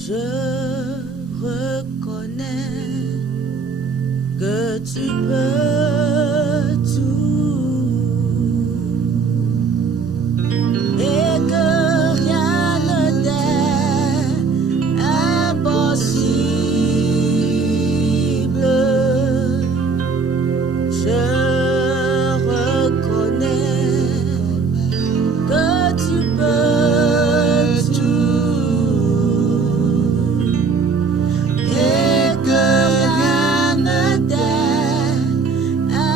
Je reconnais que tu peux tout et que rien ne t'est impossible. Je reconnais que tu peux tout et que rien ne t'est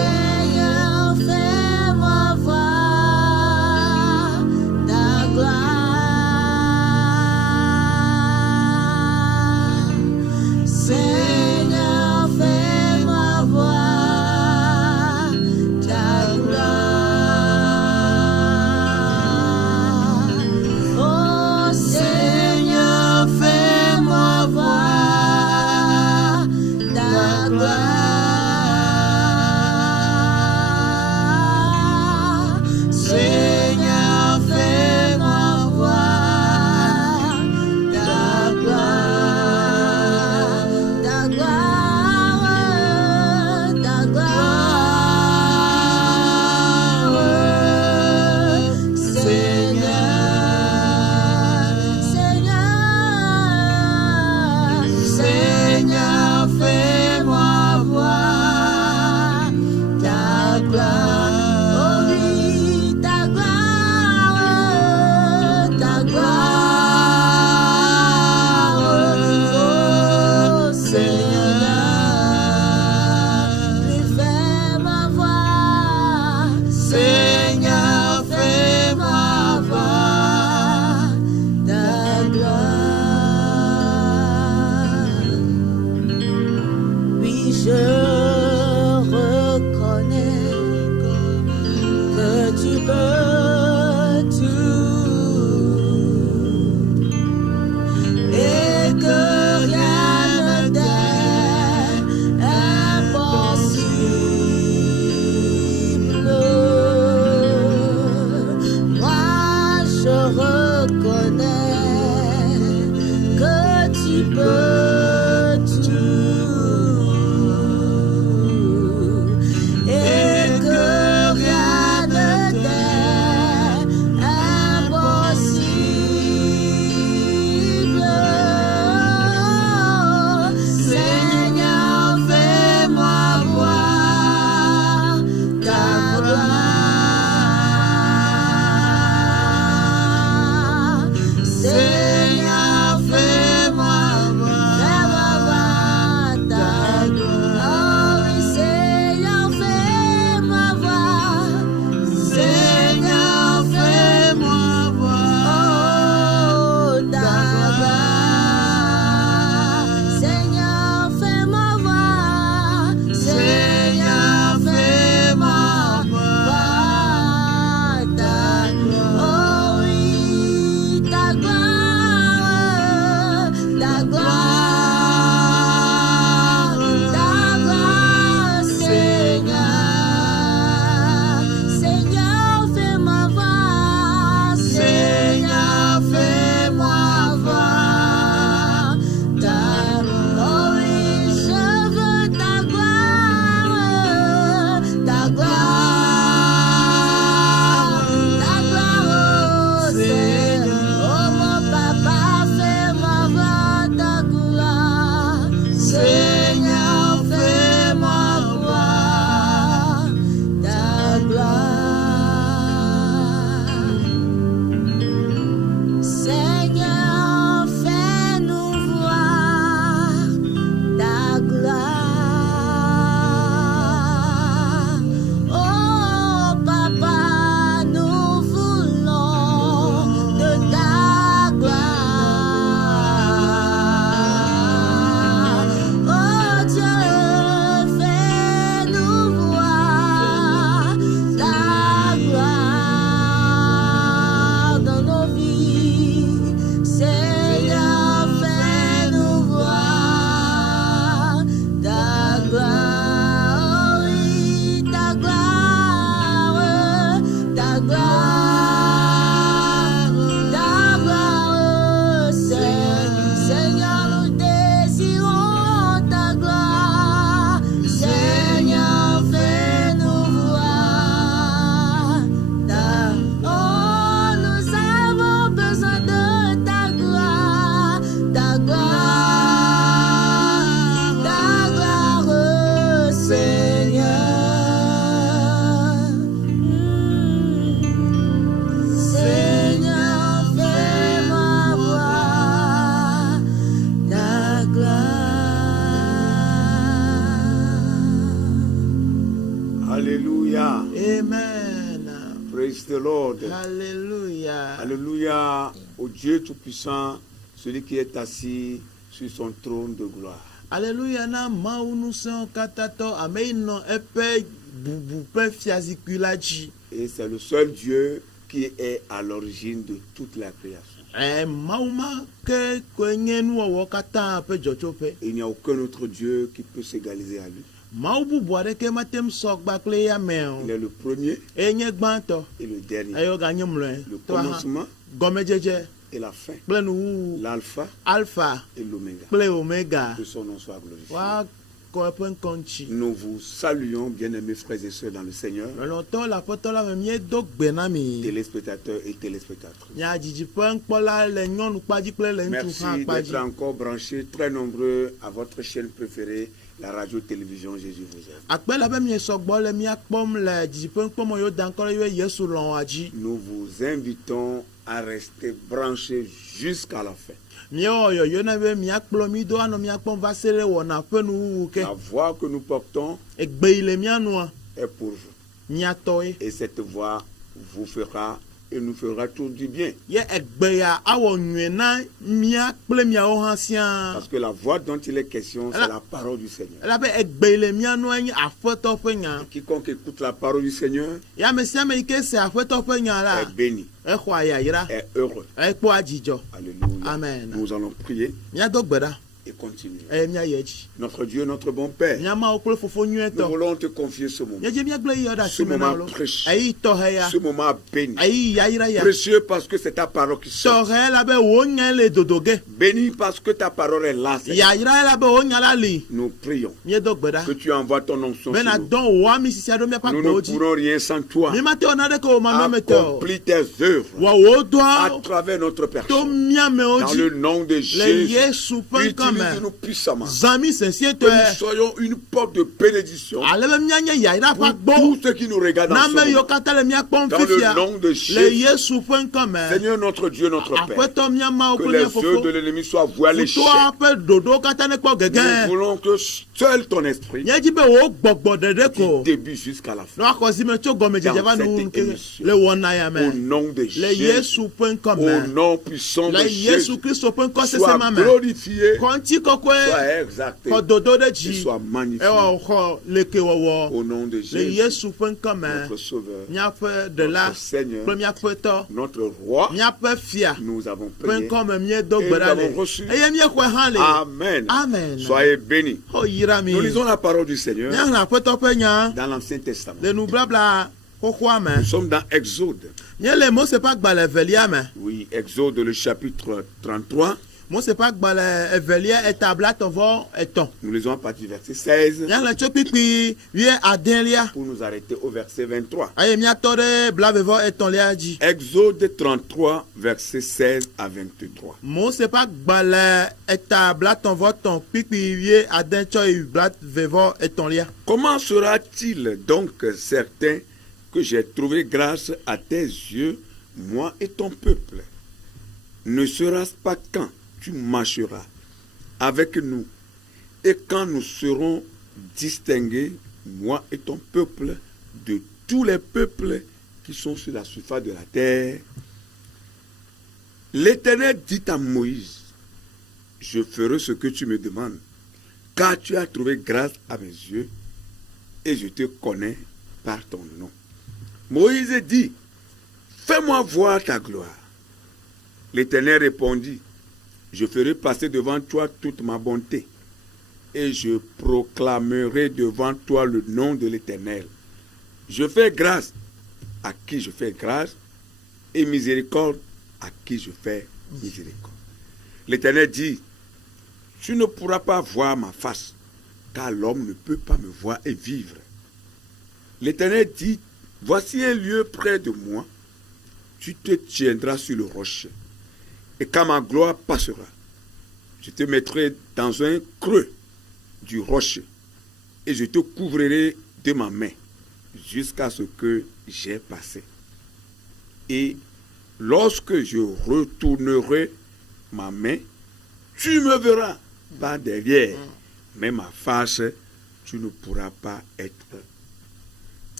Alléluia. Amen. Praise the Lord. Alléluia. Alléluia au Dieu Tout-Puissant, celui qui est assis sur son trône de gloire. Alléluia na maunu son katato ameino epe bubu pe fiazikula ji. Et c'est le seul Dieu qui est à l'origine de toute la création. Mauma ke kwenyenu wo kata pe jochope. Il n'y a aucun autre Dieu qui peut s'égaliser à lui. Maubu boire ke matem sok bakle ya meo. Il est le premier Enye gbanto. et le dernier. Ayo ganyemle. Le commencement Gomejeje. et la fin. Plenu L'alpha alpha. et l'oméga. Ple omega. Que son nom soit glorifié. Wa kopen konchi. Nous vous saluons, bien-aimés frères et sœurs dans le Seigneur, Lọ́tọ́ la pọ́tọ́ la mẹ́mí dó gbẹ̀nàmì. téléspectateurs et téléspectatrices. Nya jìjì pẹ́ ń kpọ́lá lẹ̀ nyɔnu kpadzi kple lẹ̀ ŋutsu Merci hã kpadzi. d'être encore branchés, très nombreux à votre chaîne préférée, la radio-télévision Jésus vous aime. Akpẹ́ la bɛ mie sɔgbɔ le mía kpɔm le jìjì pẹ́ ń kpɔmɔ yóò dan kɔlɔ yóò Yesu lɔn wa dzi. Nous vous invitons à rester branchés jusqu'à la fin. Míewɔ yɔyɔ na be mía kplɔ mí do anɔ mía kpɔm va se ɖe wɔna ƒe nuwuwu ke. La voix que nous portons Egbe yi le mía nua est pour vous. mía tɔe. Et cette voix vous fera et nous fera tout du bien. Ye egbe ya awɔ nyuie na mía kple míawo hã siaa. Parce que la voix dont il est question, c'est la parole du Seigneur. Elabe egbe yi le mía nua nye aƒetɔ ƒe nya. Quiconque écoute la parole du Seigneur Yame sia ame yi ke se aƒetɔ ƒe nya la. est béni, Exɔ ayayra. est heureux. Ekpɔ adzidzɔ. Alléluia. Amen. Nous allons prier Míado gbe ɖa et continuer. eye míayɛ dzi. Notre Dieu, notre bon Père, Míamawo kple fofo nous nyuietɔ. voulons te confier ce moment. Míedze míagblẽ yɔ ɖe Ce asi me na moment wo. précieux. Eyi tɔxɛ ya. Ce moment béni. Eyi yayra ya. Précieux parce que c'est ta parole qui sort. Tɔxɛ la be wo nya le dodo ge. Béni parce que ta parole est là. Seigneur. Yayra la be wo nya la li. Nous prions Míedo gbe ɖa que tu envoies ton onction be sur na nous. dɔn wo ami sisia ɖo míaƒe Nous agbewo ne dzi. pourrons rien sans toi. Mímate wɔ naɖeke wo manɔme te o. Accomplis tes œuvres Wɔ wo à dɔa travers notre to personne. míamewo Dans le dzi. nom de Le Jésus, Yesu ƒe ŋkɔ me. utilise-nous puissamment. Zãmi sesĩe Que nous tɔe. soyons une porte de bénédiction Ale be míanye yayra ƒe pour agbɔ. tous ceux qui nous regardent dans ce N'ame yiwo moment. katã le míakpɔm Dans le fifia. nom de Le Jésus, Yesu ƒe ŋkɔ me. Seigneur notre Dieu, notre Père, Aƒetɔ míamawo que kple les mía œuvres fofo. de l'ennemi soient vouées à l'échec. Futoa ƒe ɖoɖowo katã ne kpɔ Nous gege. voulons que seul ton esprit, Míedzi be wo gbɔgbɔ ɖeɖe du ko. début jusqu'à la fin, Ne woaxɔ zime tso gɔmedzedze va nu Dans cette émission. le wɔna ya au me. nom de Le Jésus, Yesu ƒe ŋkɔ au me. nom puissant de Le Yesu Jésus, Kristo ƒe ŋkɔ sois sesẽma me. glorifié, Kɔŋti kɔkɔe. sois exalté, Xɔ dodo ɖe et dzi. sois magnifié Ewɔ xɔ lekewɔwɔ. au nom de Le Jésus, Yesu ƒe ŋkɔ me. notre Sauveur, Míaƒe ɖela notre Seigneur, kple míaƒe tɔ. notre Roi. Míaƒe fia. Nous avons Ƒe prié. ŋkɔ me míedo Et gbe nous ɖa avons le. reçu. Eye míexɔe hã le. Amen. Amen. Soyez bénis. O yira mi. Nous lisons la parole du Seigneur Míaxlẽ aƒetɔ ƒe nya dans l'Ancien Testament. le nublabla xoxoa me. Nous sommes dans Exode. Míele Mose ƒe agbalẽ evelia me. Oui, Exode, le chapitre 33. Mose ƒe agbalẽ evelia etablatɔvɔ etɔ̃. Nous lisons à partir du verset 16 Míaxlẽ tso kpikpi wie pour nous arrêter au verset 23. eye míatɔ ɖe blavevɔ etɔ̃lia dzi. Exode 33, verset 16 à 23. Mose ƒe agbalẽ etablatɔvɔ tɔ̃ kpikpi wie tsɔ yi blavevɔ etɔ̃lia. Comment sera-t-il donc certain que j'ai trouvé grâce à tes yeux, moi et ton peuple? Ne sera-ce pas quand tu marcheras avec nous et quand nous serons distingués, moi et ton peuple, de tous les peuples qui sont sur la surface de la terre? L'Éternel dit à Moïse, je ferai ce que tu me demandes, car tu as trouvé grâce à mes yeux et je te connais par ton nom. Moïse dit, fais-moi voir ta gloire. L'Éternel répondit, je ferai passer devant toi toute ma bonté et je proclamerai devant toi le nom de l'Éternel. Je fais grâce à qui je fais grâce et miséricorde à qui je fais miséricorde. L'Éternel dit, tu ne pourras pas voir ma face, car l'homme ne peut pas me voir et vivre. L'Éternel dit, voici un lieu près de moi, tu te tiendras sur le rocher, et quand ma gloire passera, je te mettrai dans un creux du rocher, et je te couvrirai de ma main, jusqu'à ce que j'ai passé. Et lorsque je retournerai ma main, tu me verras par derrière, mais ma face, tu ne pourras pas être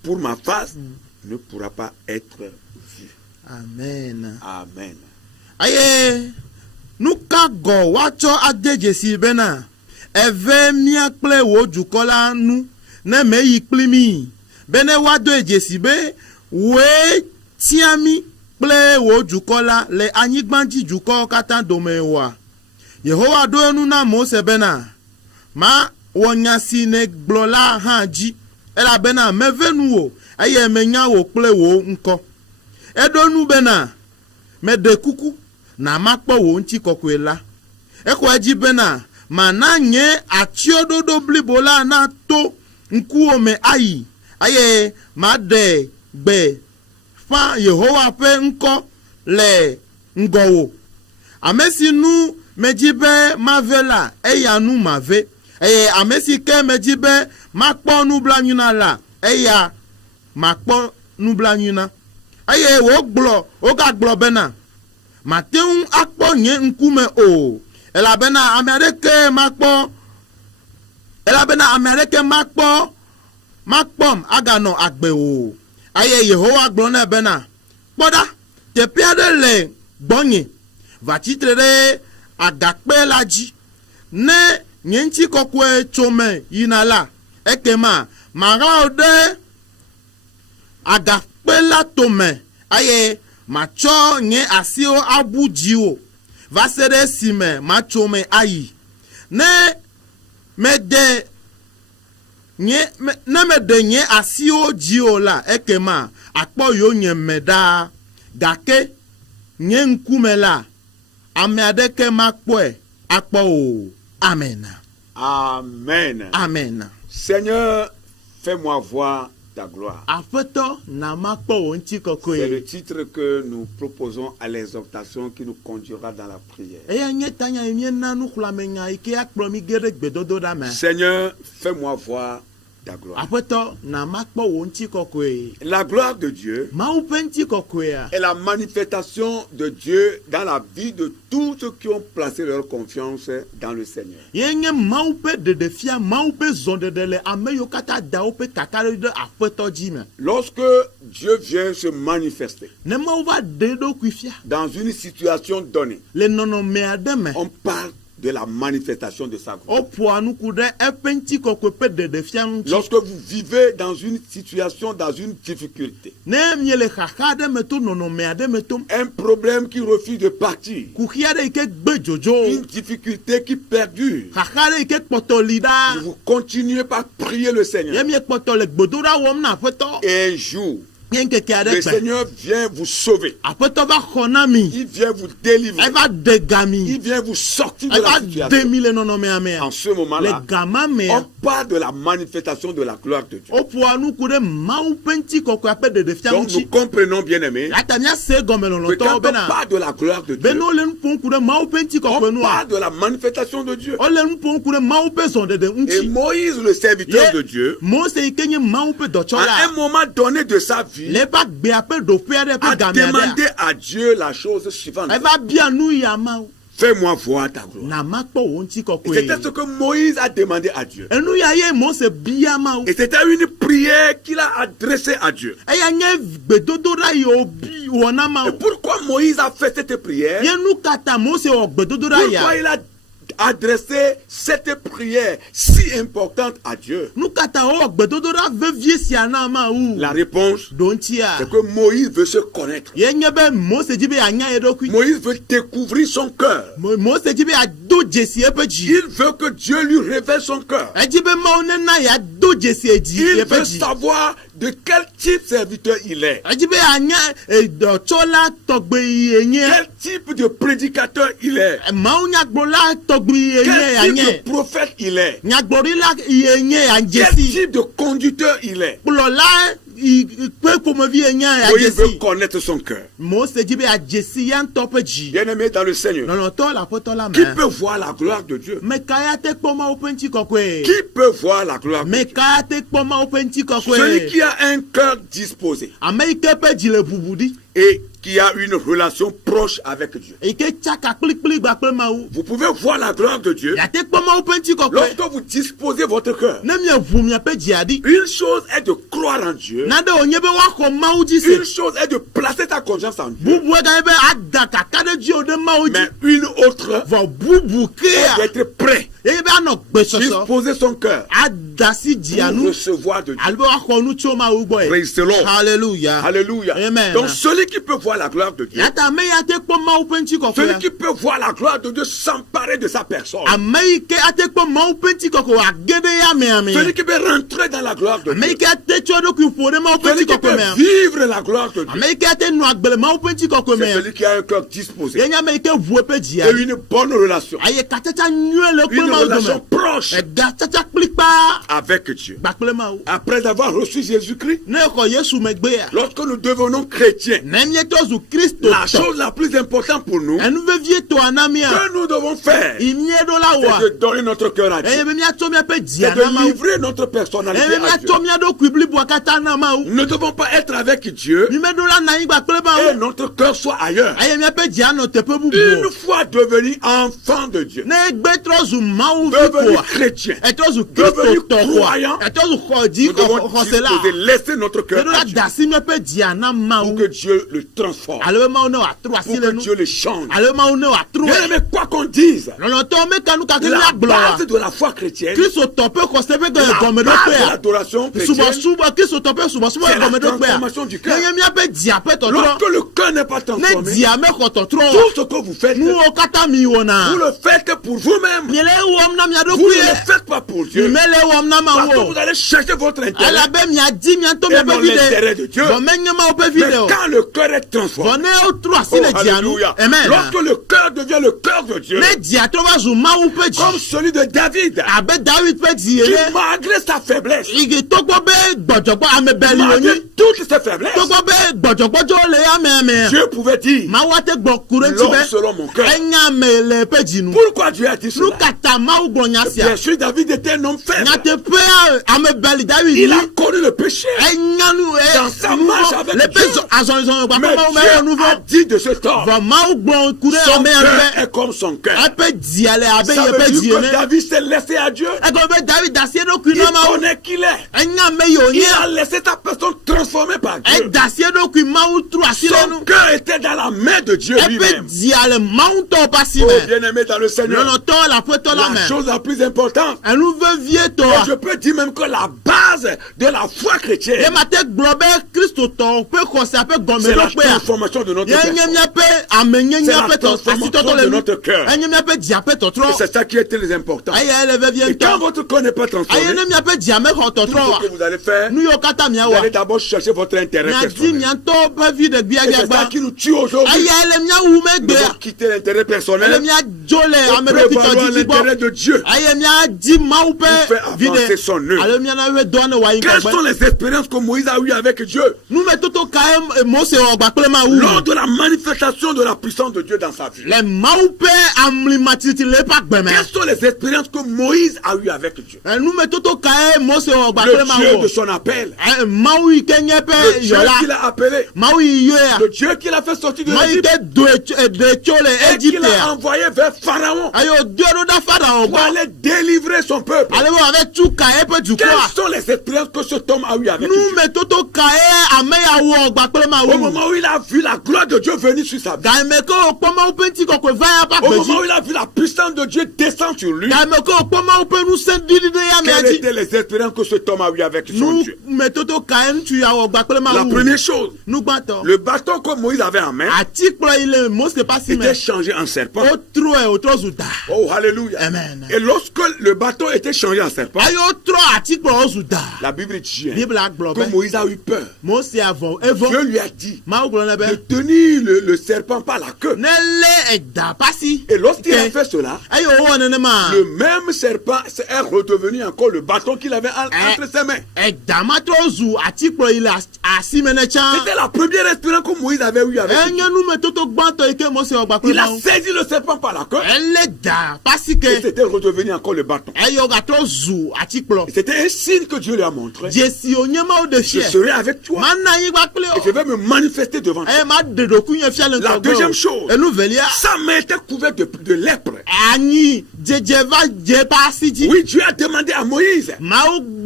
pour ma face ne pourra pas être vue. Amen. Amen. Aye, nous kago wacho adejesi bena. Eve mia kple wo dukola nu ne me yi klimi. Bene wado ejesi be we tiami kple wo dukola le anyigbanji duko kata domewa. Yehowa do enu na Mose bena. Ma wonyasi ne gblola hanji. Ela bena mevenu wo. Aye menya wo kple wo nko. Edonu bena. Me de kuku. Na makpo wo nchi kokwela. Eko eji bena. Mana nye achiododo blibola na to. Nkuome ayi. Aye ma de gbe. Fa Yehowa pe nko. Le ngowo. Amesi nu mejibe mavela. Eya nu mave. Amesi ke mejibe makpo nu blanyuna la. Eya makpo nu blanyuna. Wo glo. Oga glo bena. Mateun akpo nye nkume o. Elabena Amerike makpo. Elabena Amerike makpo. Makpom agano agbe o. Yehowa glone bena. Poda. Te piade le bonye. Vachitrere agakpe laji. Ne nyenchi kokwe chome yinala. Ekema. Mara ode. Agakpe la tome. Macho nye asio abu jiwo. Vasere sime macho me ayi. Ne me de nye asio jiwo la ekema. Akpo yo nye meda. Gake nye nkume la. Ame adeke makpoe. Akpo o. Amen. Amen. Amen. Seigneur, fais-moi voir ta gloire. C'est le titre que nous proposons à l'exhortation qui nous conduira dans la prière. Seigneur, fais-moi voir ta gloire. La gloire de Dieu est la manifestation de Dieu dans la vie de tous ceux qui ont placé leur confiance dans le Seigneur. Lorsque Dieu vient se manifester dans une situation donnée, on parle de la manifestation de sa gloire. Lorsque vous vivez dans une situation, dans une difficulté, un problème qui refuse de partir, une difficulté qui perdure, vous continuez par prier le Seigneur. Et un jour, le Seigneur vient vous sauver. Il vient vous délivrer. Il vient vous sortir de la situation. En ce moment-là, on parle de la manifestation de la gloire de Dieu. Donc nous comprenons, bien aimés, que quand on parle de la gloire de Dieu, on parle de la manifestation de Dieu. Et Moïse, le serviteur de Dieu, à un moment donné de sa vie, a demandé à Dieu la chose suivante. Fais-moi voir ta gloire. Et c'était ce que Moïse a demandé à Dieu. Et c'était une prière qu'il a adressée à Dieu. Et pourquoi Moïse a fait cette prière? Pourquoi il a adresser cette prière si importante à Dieu? La réponse, c'est que Moïse veut se connaître. Moïse veut découvrir son cœur. Il veut que Dieu lui révèle son cœur. Il veut savoir de quel type serviteur il est. Quel type de prédicateur il est. Quel type de prophète il est. Quel type de conducteur il est. Moïse veut connaître son cœur. Bien-aimé dans le Seigneur, qui peut voir la gloire de Dieu? Qui peut voir la gloire de Dieu? Celui qui a un cœur disposé et qui a une relation proche avec Dieu. Vous pouvez voir la gloire de Dieu lorsque vous disposez votre cœur. Une chose est de croire en Dieu, nade onye be wa ko mawu ji Une se chose est de placer ta confiance en Dieu. bubu ga be ada kaka de ji o de mawu ji Mais une autre vo bubu ke est ya d'être prêt, ye be ano gbe soso disposer son cœur ada si ji pour anu recevoir de Dieu. albe wa ko nu cho mawu gbo e Praise the Lord. hallelujah Alléluia. Amen. Donc celui qui peut voir la gloire de Dieu, yata me ya te ko mawu penti ko ko celui ya qui peut voir la gloire de Dieu s'emparer de sa personne, Amerike ate ko mawu penti ko ko agede ya me ame celui qui peut rentrer dans la gloire de Dieu, Amerike ate cho do ku fo de mawu celui penti qui ko ko peut me vivre la gloire de Dieu, Amerike ate nu agbele mawu penti ko ko c'est me celui qui a un cœur disposé ye nya Amerike vu pe ji et une bonne relation, aye katata nyue le ko une mawu relation do me proche e ga tata klikpa avec Dieu. gbakple mawu Après avoir reçu Jésus-Christ, ne ko Yesu megbe ya lorsque nous devenons chrétiens, ne mi to zu Kristo la chose la plus importante pour nous enu ve vie to anamia que nous devons faire, imie do la wa c'est de donner notre cœur à e Dieu, be mi ato mi pe ji c'est ana de mawu livrer notre personnalité e mi à Dieu. ato mi do ku ibli bo kata na mawu Nous ne devons pas être avec Dieu mi me do la na yin gbakple et mawu notre cœur soit ailleurs. aye mi pe ji ano te pe bubu Une fois devenu enfant de Dieu, ne gbe tro zu mawu vi devenu ko chrétien, e to zu devenu Kristo to ko croyant, e to zu ko di nous ko devons ko se la disposer, laisser notre e cœur do à la Dieu dasi mi pe ji ana pour mawu que Dieu le transforme, ale mawu ne wa tro pour asile que nu Dieu le change. ale mawu ne wa tro Bien aimé, quoi qu'on dise, lọ́nà tó me kanu ka kí ni la agblɔ wa base de la foi chrétienne, Kristo tɔpɛ kɔsɛbɛ la gɛ gɔmɛdɔ base pɛ de ya l'adoration chrétienne, subɔsubɔ Kristo tɔpɛ subɔsubɔ c'est la gɔmɛdɔ pɛ ya transformation du cœur. n'enye miaƒe dzia ƒe tɔtrɔ Lorsque le cœur n'est pas ne transformé, dzia me xɔ tɔtrɔ tout ce que vous faites, vous nuwo katã mi wɔna le faites pour vous-même. mi le wɔm na mia Vous ɖokui ne le ye faites pas pour mi Dieu. me le wɔm na ma Parce que wo vous allez chercher votre intérêt. alabe miadi miatɔ Et non miaƒe vi l'intérêt de de Dieu. bɔn menye mawo ƒe vi Mais de o quand le cœur est transformé, bɔn ne wotro asi oh, le dzia nu alléluia. amen Lorsque le cœur devient le cœur de Dieu, ne dzia trɔ va zu mawu ƒe comme dzi celui de David, abe David ƒe dzi qui ene malgré sa faiblesse, igi togbɔ be gbɔdzɔgbɔ ame bɛli wonyi malgré toutes ses faiblesses, togbɔ be gbɔdzɔgbɔdzɔ le ame Dieu pouvait dire, mawu ate gbɔ ku ɖe ŋuti l'homme be selon mon cœur. enya ame le ƒe dzi nu Pourquoi Dieu a dit nu cela? kata mawu gblɔ nya sia Bien sûr, David était un homme faible. nyateƒe ame bɛli David Il ni a connu le péché. enya nu Dans sa marche avec le ƒe Dieu. azɔlizɔlɔ gbakɔ Mais mawu meyɔ nu Dieu a vɔ dit de cet homme, vɔ mawu gblɔ ku ɖe son ame ya cœur nu est comme son cœur. be eƒe dzia le abe Ça ye veut ƒe dzi dire que ene David s'est laissé à Dieu. egɔme be David dasi eɖokui Il na mawu connaît qui il est. enya ame yi Il a wonye laissé ta personne transformée par Dieu. edasi eɖokui mawu tro asi le nu Son cœur était dans la main de Dieu eƒe lui-même. dzia le mawu tɔ ƒe asi Oh, me bien-aimé dans le Seigneur, lɔlɔtɔ le aƒetɔ la la me chose la plus importante, enu vevie et tɔa je peux dire même que la base de la foi ye chrétienne, mate gblɔ be kristotɔ ƒe xɔse ƒe c'est la gɔmeɖokpea transformation de notre ye nye personne. miaƒe C'est amenyenya la ƒe transformation asitɔtɔ de le nu notre cœur. enye miaƒe dzia ƒe Et tɔtrɔ c'est ça qui est très important. eya ele vevie Et quand ŋutɔ votre cœur n'est pas transformé, eye ne miaƒe dzia me xɔ tout tɔtrɔ ce que wa vous allez faire, nu yiwo katã vous miawɔa allez d'abord chercher votre intérêt miadi personnel. miatɔ ƒe vi ɖegbia Et c'est ça gbagba qui nous tue aujourd'hui. eya ele miawu Nous megbea devons quitter l'intérêt ele personnel miadzo le et ameɖokui prévaloir tɔdidi gbɔ l'intérêt de Dieu. eye miadi mawu Pour faire ƒe vi avancer son ɖe œuvre. alo miana ƒe dɔ ne wòayi Quelles gbɔgbe sont les expériences que Moïse a eues avec Dieu numetoto kae Mose wɔ gbakple mawu lors de la manifestation de la puissance de Dieu dans sa vie? le mawu ƒe amlimatsitsi le eƒe agbeme Quelles sont les expériences que Moïse a eues avec Dieu? numetoto kae Mose wɔ Le gbakple Dieu mawu de son appel, mawu yi ke nye le ƒe Dieu qu'il yɔla a appelé, mawu yi yɔa le Dieu qu'il a fait sortir de mawu yi l'Égypte ke do tso le et qu'il a Egyptea envoyé vers Pharaon eye wòdo ɖo ɖa Farao pour gbɔ aller délivrer son peuple. ale be wòave tu kae ƒe Quelles dukɔa sont les expériences que cet homme a eues avec Dieu? numetoto kae ame ya wɔ gbakple Au mawu moment où il a vu la gloire de Dieu venir sur sa vie, game ke wòkpɔ mawu ƒe ŋutikɔkɔe va ya ƒe au agbedzi moment où il a vu la puissance de Dieu descendre sur lui, game ke wòkpɔ mawu ƒe ŋusẽ ɖiɖi ɖe ya mea quelles dzi étaient les expériences que cet homme a eues avec son Dieu? numetoto kae ŋutsu ya wɔ gbakple La mawu première chose, nugbãtɔ le bâton que Moïse avait en main atikplɔ yi le Mose ƒe asi me était changé en serpent. wotrɔe wòtrɔ zu da Oh, alléluia. Amen. Et lorsque le bâton était changé en serpent, eye wotrɔ atikplɔ wozu da la Bible dit hein, bibla gblɔ que be Moïse a eu peur. Mose avɔ evɔ Dieu lui a dit mawu gblɔ ne de be tenir le serpent par la queue. ne lé eda ƒe asi Et lorsqu'il a Ke- fait cela, eye wòwɔ nenema le même serpent est redevenu encore le bâton qu'il avait entre ses mains. eda ma trɔ zu atikplɔ yi le asi me ne tsã C'était la première expérience que Moïse avait eue avec Dieu. enye numetoto gbãtɔ yi ke Mose wɔ gbakple Il a mawu saisi le serpent par la queue elé da ƒe asi et ke c'était redevenu encore le bâton. eye wògatrɔ zu atikplɔ Et c'était un signe que Dieu lui a montré. dzesi wònye mawu ɖe Je fiɛ serai avec toi mana anyi gbakple et je o vais me manifester devant toi. eye ma ɖe ɖokui nye fia le La ŋgɔgbe deuxième o chose, enu velia sa main était couverte de lèpre. anyi dzedze va dze ƒe asi dzi Oui, Dieu a demandé à Moïse mawu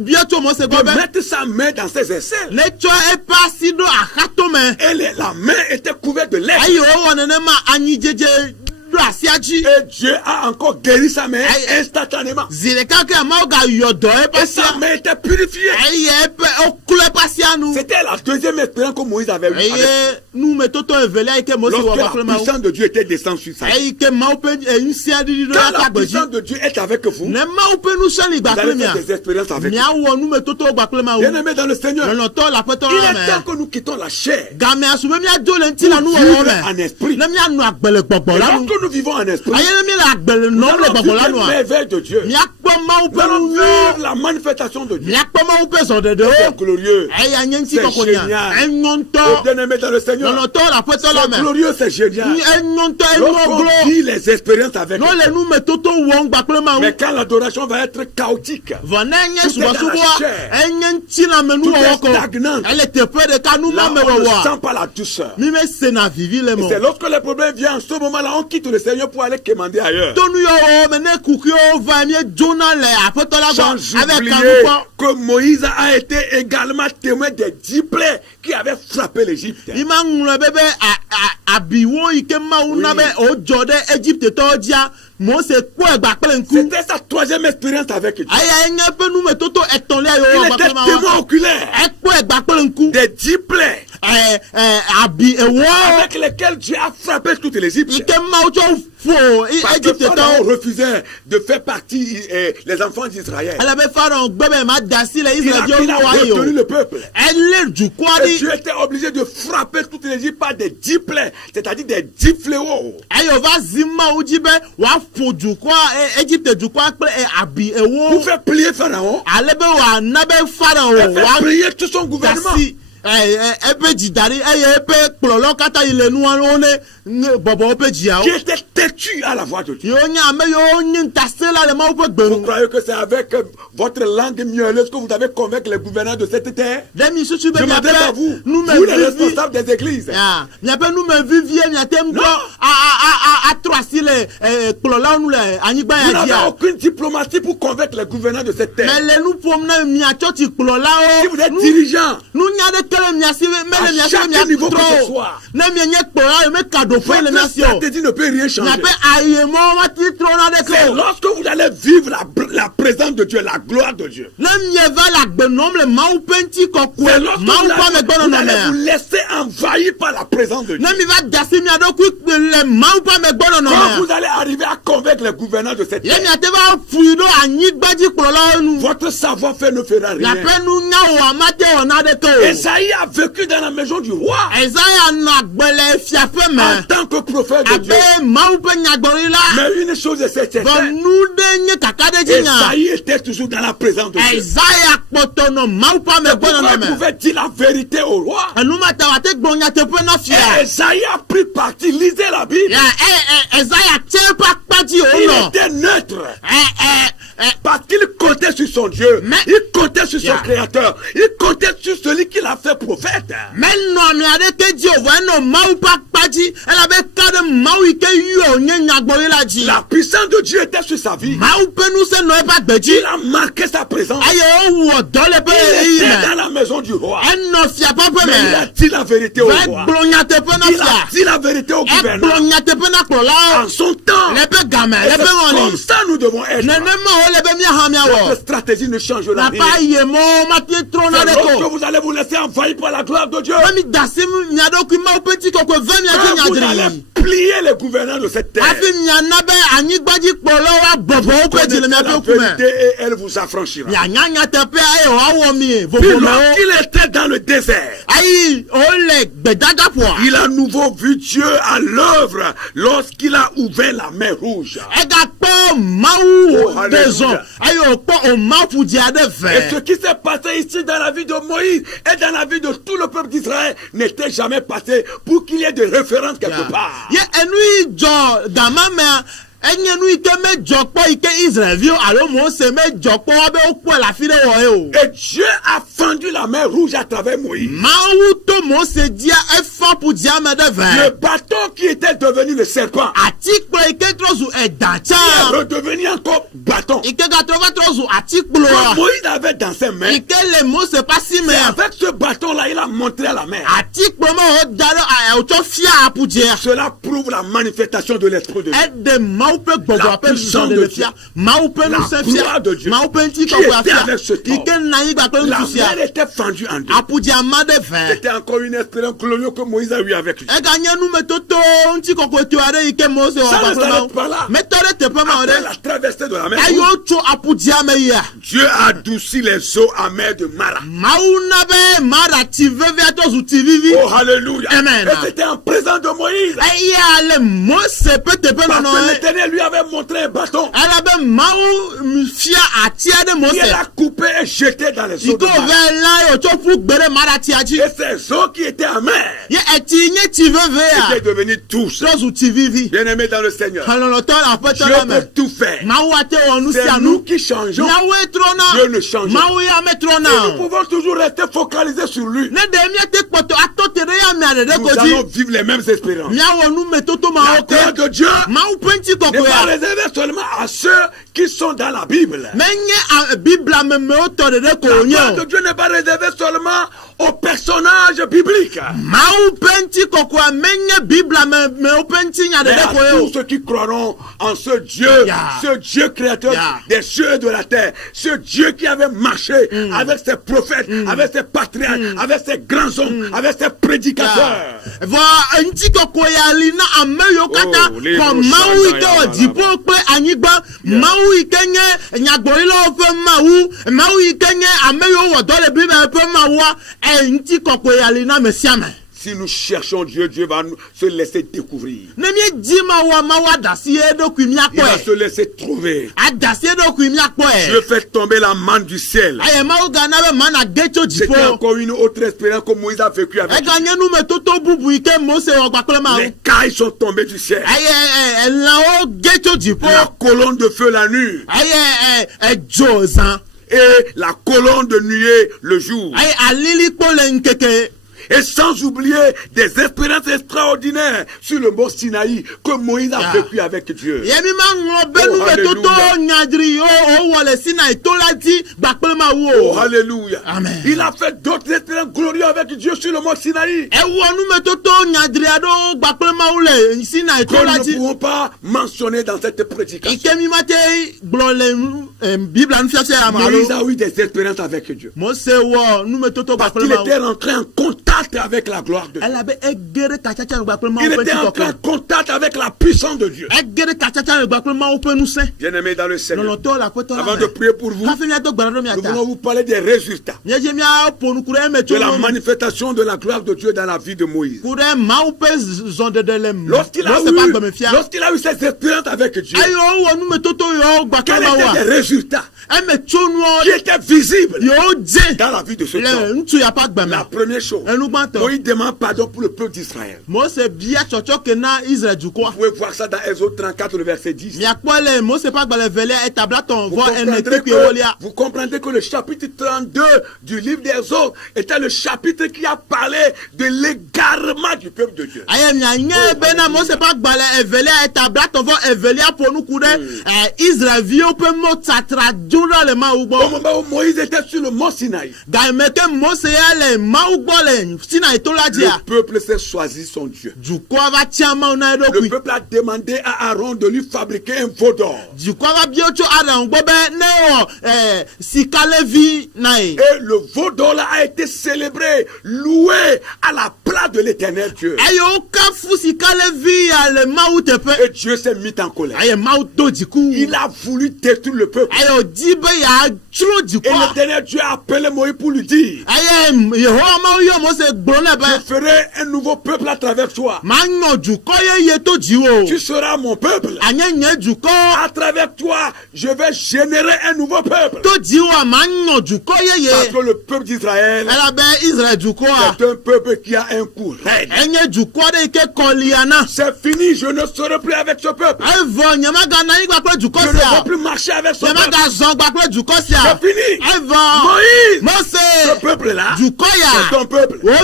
bia tso mo se de gobe mettre sa main dans ses aisselles. ne tso e pasi do akato me La main était couverte de lèpre. ayi o wona ne ma anyi jeje do asiaji Et Dieu a encore guéri sa main instantanément. zireka ke ma o ga yodo e Et pasi sa main était purifiée. ayi e pe o kule pasi anu C'était la deuxième expérience que Moïse avait eue. ayi nu me toto evele ayi ke mo se wa Lorsque bakle la ma puissance de Dieu était descendue sur sa vie. ayi ke ma o pe nsi adi do Quand la aka gbeji puissance de Dieu est avec vous, ne ma o pe nu seli vous allez bakle faire mia des expériences avec mia wo nu me toto bakle ma o Bien-aimés dans le Seigneur, lọ́nà tó la pẹ́tọ́ il la est temps mẹ́. que nous quittons la chair. Gàmì àsùnwé mi àjò lè ti la nu Pour wọ̀wọ́ vivre en mẹ́. esprit. Ne mi ànu àgbẹ̀lẹ̀ gbọ̀gbọ̀ Et la nu. lorsque nous vivons en esprit, Ayé mi la àgbẹ̀lẹ̀ nous nọ́ lè allons gbọ̀gbọ̀ la nu vivre à. l'éveil de Dieu. Mi àkpọ́ máwù Nous pẹ́ allons nu vivre wọ́. la manifestation de Mi Dieu. àkpọ́ máwù pẹ́ sọ̀ dẹ̀dẹ̀ C'est o. glorieux. Ayé anyé ŋti C'est kọ̀kọ̀ nya. génial. Ẹnyọ́ Et ntọ́. bien-aimés dans le Seigneur, Lọ́nà tó la pẹ́tọ́ la c'est mẹ́. glorieux, c'est génial. Ẹnyọ́ ntọ́ ẹnyọ́ Lorsqu'on glo. vit les expériences avec N'o eux. le nu me toto wọ́n gbàgbé ma Mais wù. quand l'adoration va être chaotique, Vɔn n'enye Tout est dans la subɔsubɔ chair. enye ŋti na me nu Tout wɔwɔ est ko. stagnant. Elle teƒe ɖeka nu là, ma me on ne wɔwɔa. sent pas la douceur. Mi me sena vivi le Et mo. c'est lorsque les problèmes viennent, en ce moment-là, on quitte le Seigneur pour aller commander ailleurs. Tonu yɔ me ne kuku yɔ va mi dzona le aƒetɔ la Sans gbɔ avec oublier kanu kpɔ. que Moïse a été également témoin des 10 plaies qui avaient frappé l'Égypte. I ma ŋlɔ be abiwo yi ke mawu na be o dzɔ ɖe Egypte tɔwo dzia Mose kpɔ egba kple ŋku. C'était sa troisième expérience avec Dieu. Aya enye pe numetoto etɔ̃lia Il yɔ wɔ était gbakpe ma témoin wa. oculaire Ekpɔ egba kple ŋku. des 10 plaies Abi ewɔ avec lesquelles Dieu a frappé toute l'Égypte. yi ke mawu tsɔ fo Parce que Egypte Pharaon tɔwo. refusait de faire partie les enfants d'Israël. Ale be Pharaon gbɛbɛ ma da si le Il a Israel wo wa yi retenu o. le peuple. Ele dukɔa Et di. Dieu était obligé de frapper toute l'Égypte par des 10 plaies, c'est-à-dire des 10 fléaux. Eyɔ va zi mawu dzi be wòaƒo dukɔa Egypte dukɔa kple abi Pour ewo. faire plier Pharaon, Ale be wòana be Pharaon et faire wòa plier tout son gouvernement. dasi ebe dzidari eye eƒe kplɔlawo katã yi le nuawo ne bɔbɔ woƒe dziawo. Qui était têtu à la voix de Dieu. Yiwo nye ame yiwo nye ntasela le Mawu ƒe gbe Vous nu. croyez que c'est avec votre langue mielleuse que vous avez convaincu les gouvernants de cette terre? Ɖe mi susu be Je m'adresse à miaƒe vous, vous les numevivi responsables des églises. miaƒe numevivie miate ŋu Non. atrɔ asi le kplɔlawo nu le anyigba Vous ya n'avez dzia. aucune diplomatie pour convaincre les gouvernants de cette terre. Mais le nu ƒom na miatsɔtsi kplɔlawo. Si vous êtes dirigeant, Nunya ɖeke le mia si mele mia si chaque niveau que ce miatrɔ o. soit. Ne mienye kplɔla me ka do ƒe le mia votre si o. stratégie ne peut rien changer. Miaƒe ayemɔ mati trɔ na C'est ɖeke o. lorsque vous allez vivre la présence de Dieu, la gloire de Dieu. Ne mieva le agbenɔm le Mawu ƒe ŋuti C'est kɔkɔe lorsque Mawu ƒe vous amegbɔnɔnɔ allez vous mea. laisser envahir par la présence de Dieu. Ne mi va dasi mia ɖokui le Mawu ƒe amegbɔnɔnɔ Quand vous mea. allez arriver à convaincre les gouvernants de cette Ye terre, miate va fui ɖo anyigbadzikplɔlawo nu. votre savoir-faire ne fera rien. Miaƒe nunya o amate wɔna ɖeke o. Esaïe a vécu dans la maison du roi Esaya nɔ agbe le fiaƒe en me. tant que prophète de Dieu. Abe Mawu ƒe nyagblɔɖila. Mais une chose est Vɔ certaine, nu ɖe nye kaka ɖe dzi nya. Esaïe était toujours dans la présence de Dieu. Esaya kpɔtɔ nɔ Mawu ƒe C'est pourquoi amegbɔnɔnɔ il me. pouvait dire la vérité au roi. Enumata wate gblɔ nyateƒe na Et fia. Esaïe a pris parti, lisez la Bible. Ya Esaya tse eƒe akpadzi Il wònɔ. était neutre. Parce qu'il comptait sur son Dieu. Mais- Il comptait sur son Yeah. Créateur. Il comptait sur celui qui l'a fait prophète. Menɔ ame aɖeke dzi o vɔ enɔ Mawu ƒe akpadzi elabe ka ɖe Mawu yi ke yɔ wònye nyagbɔɖila dzi. La puissance de Dieu était sur sa vie. Mawu ƒe ŋusẽ nɔ eƒe agbe dzi. Il a marqué sa présence. Eye wowɔ dɔ le ƒe Il était ɣeyiɣi dans me. la maison du roi. Enɔ fiaƒaƒe Mais il a me. dit la vérité au Va roi. gblɔ nyateƒe na Il a fia. dit la vérité au Egblɔ gouverneur. nyateƒe na En kplɔlawo. son temps. Le ƒe game, Et le c'est ƒe comme ŋɔli. ça nous devons être. Nenema wole be miaha miawɔ. Notre stratégie ne changera rien. Napa yemɔ mate trɔna C'est ɖeke lorsque o. vous allez vous laisser envahir par la gloire de Dieu. Ne mi dasi mia ɖokui Mawu ƒe ŋuti kɔkɔe ve miadzo Quand vous allez nyadri. plier les gouvernants de cette terre. Hafi miana be anyigbadzikplɔlawo abɔbɔ woƒe dzi le Connaissez miaƒe la ŋkume. vérité et elle vous affranchira. Mianya nyateƒea eye wòawɔ mi Puis vovomewo. lorsqu'il était dans le désert, Ayi wole gbedadaƒoa. il a à nouveau vu Dieu à l'œuvre lorsqu'il a ouvert la mer rouge. Egakpɔ Mawu Oh, de zɔn eye wòkpɔ o Mawu ƒudzi aɖe Et ce vɛ. qui s'est passé ici dans la vie de Moïse et dans la vie de tout le peuple d'Israël n'était jamais passé pour qu'il y ait des références quelque part. Ye enu yi dzɔ gama mea enye nu yi ke medzɔ kpɔ yi ke Israelviwo alo Mose medzɔ kpɔ wa be wokpɔe le afi ɖe wɔ ye o. Et Dieu a fendu la mer rouge à travers Moïse. Mawu to mose dia efa pu dia me de Le ve bâton qui était devenu le serpent atikpo ike trozu edacha est redevenu encore bâton. ike ga trova trozu atikpo Que Moïse avait dans ses mains. ike le mose pasi me Et avec ce bâton-là, il a montré à la mer. atikpo mo o dalo a o cho fia pu dia Cela prouve la manifestation de l'Esprit de Dieu. ede maupe gbogbo ape puissance de de le fia maupe La nu se gloire fia de Dieu maupe nti qui ko était fia avec ce temps. ike na yi gba pe La nu sia mer était fendue en deux. apu dia ma de ve C'était encore une expérience glorieuse que Moïse a eue avec lui. ega nye nu me toto nti koko tu are ike mose o Ça gba ne pe s'arrête pas là. ma metode te pe ma Après ode la traversée de la mer, ayo cho apu dia me ya Dieu a adouci les eaux amères de Mara. mauna be mara ti veve ato zu ti vivi Oh, alléluia. Amen. Et c'était en présence de Moïse. eya le mose pe te pe Parce no que no l'Éternel lui avait montré un bâton. ala be mau fia ati ade Il mose a coupé et jeté dans les eaux iko de Mara. ve la yo cho fu gbere mara ti aji Et ces eaux qui étaient amères ye eti nye ti veve ya étaient devenues douces. to zu ti vivi Bien-aimés dans le Seigneur, halolo to la pe to Dieu la me peut tout faire. mau ate wonu C'est sia nous nu qui changeons. Yahweh trona Dieu ne change pas. mau ya me Et trona nous pouvons toujours rester focalisés sur lui. ne de mi te kpoto atotere ya mi ade de Nous koji allons vivre les mêmes expériences. mi awonu me toto ma La gloire oke de Dieu mau penti n'est koko pas ya réservée seulement à ceux qui sont dans la Bible. menye bibla me me oto de ko La onye gloire de Dieu n'est pas réservée seulement aux personnages bibliques, mau penti koko ya menye bibla me o penti nya de mais à ko tous yo ceux qui croiront en ce Dieu, Yeah. ce Dieu créateur Yeah. des cieux et de la terre, ce Dieu qui avait marché avec ses prophètes, avec ses patriarches, avec ses grands hommes, avec ses prédicateurs. va nti koko ya lina ameyo kata Oh, les ko gros mau chants, ike ya, o ya, dipo pe anyigba mau ike nye nyagbori lo fe mau ike nye ameyo wo do le bi me pe mau wa nti koko ya lina me siame Si nous cherchons Dieu, Dieu va nous se laisser découvrir. ne mi di ma wa dasi edo ku mi Il akpo va se laisser trouver. adasi edo ku mi akpo Dieu fait tomber la manne du ciel. aye mau ga na be mana gecho C'était dipo encore une autre expérience que Moïse a vécu avec e ga nye nu me toto bubu ike mose o gba pe ma les cailles sont tombées du ciel. aye la o gecho dipo La colonne de feu la nuit aye jozan et la colonne de nuée le jour. aye alili kpo le nkeke Et sans oublier des expériences extraordinaires sur le mont Sinaï que Moïse a vécu avec Dieu. yemi ma ngo benu me toto nyadri o wole sina itola ti gba pe ma Oh, wo alléluia. Amen. Il a fait d'autres expériences glorieuses avec Dieu sur le mont Sinaï e wonu me toto nyadri ado gba pe ma wo le sina que itola nous ne ti pouvons pas mentionner dans cette prédication. ikemi mate glo le bible an fiase ya ma Moïse lo a eu des expériences avec Dieu. mose wo nu me toto gba Parce pe qu'il ma était wo rentré en contact avec la gloire de Dieu. ela be egere kachacha gba pe ma Il wo était pe entré en ti contact avec la puissance de Dieu. egere kachacha gba pe ma wo pe nu se Bien-aimés dans le Seigneur, lolo to la ko to la avant de prier pour vous, ka fe mi ato gbara mi nous ata voulons vous parler des résultats nye je mi a ponu kure me de la to manifestation de la gloire de Dieu dans la vie de Moïse. kure mau pe zonde de le Lorsqu'il a, eu ces expériences avec Dieu, ayo wo nu me toto yo gba quels pe ma étaient les wa résultats e me chonu qui étaient visibles yo je dans la vie de ce le temps? ntu ya pa gba me La première chose, enu gbanto Moïse demande pardon pour le peuple d'Israël. mose bia chocho ke na Israel du quoi Vous pouvez voir ça dans Exode 34, le verset 10. mi akpole mose pa gba le vele etabla ton Vous vo comprendrez, enete ke wolia vous comprendrez que le chapitre 32 du livre d'Exode était le chapitre qui a parlé de l'égarement du peuple de Dieu. aye mi anye be na mose pa gba le vele etabla ton vo evelia ponu kude Israel vi o pe mo tatra jura le ma Au ugbo moment où Moïse était sur le mont Sinaï, ga me ke mose ya le ma ugbo le sina itola le dia peuple s'est choisi son Dieu. du quoi va tiama na edo Le kui peuple a demandé à Aaron de lui fabriquer un veau d'or. jukwa bio cho ara ngbo be ne o sikalevi nai Et le veau d'or là a été célébré, loué à la place de l'Éternel Dieu. ayo ka fu sikalevi ya le mau tepe Et Dieu s'est mis en colère. aye mau to jiku Il a voulu détruire le peuple. ayo dibe ya chro Et jukwa l'Éternel Dieu a appelé Moïse pour lui dire, aye Yehowa mau yo mose gboro je be ferai un nouveau peuple à travers toi. ma nyo jukọ ye to jiwo Tu seras mon peuple. anye nye jukọ À travers toi, je vais générer un nouveau peuple. to jiwo ma nyo jukọ ye Parce que le peuple d'Israël ela be Israel jukọ est un peuple qui a un coup raide. enye jukọ de ke koliana C'est fini, je ne serai plus avec ce peuple. evo nyama ga na igba pe jukọ Je ne vais sia plus marcher avec ce nyama peuple. ga zon gba pe jukọ sia C'est fini. evo Moïse, mose ce peuple-là, jukọ c'est ya ton peuple. o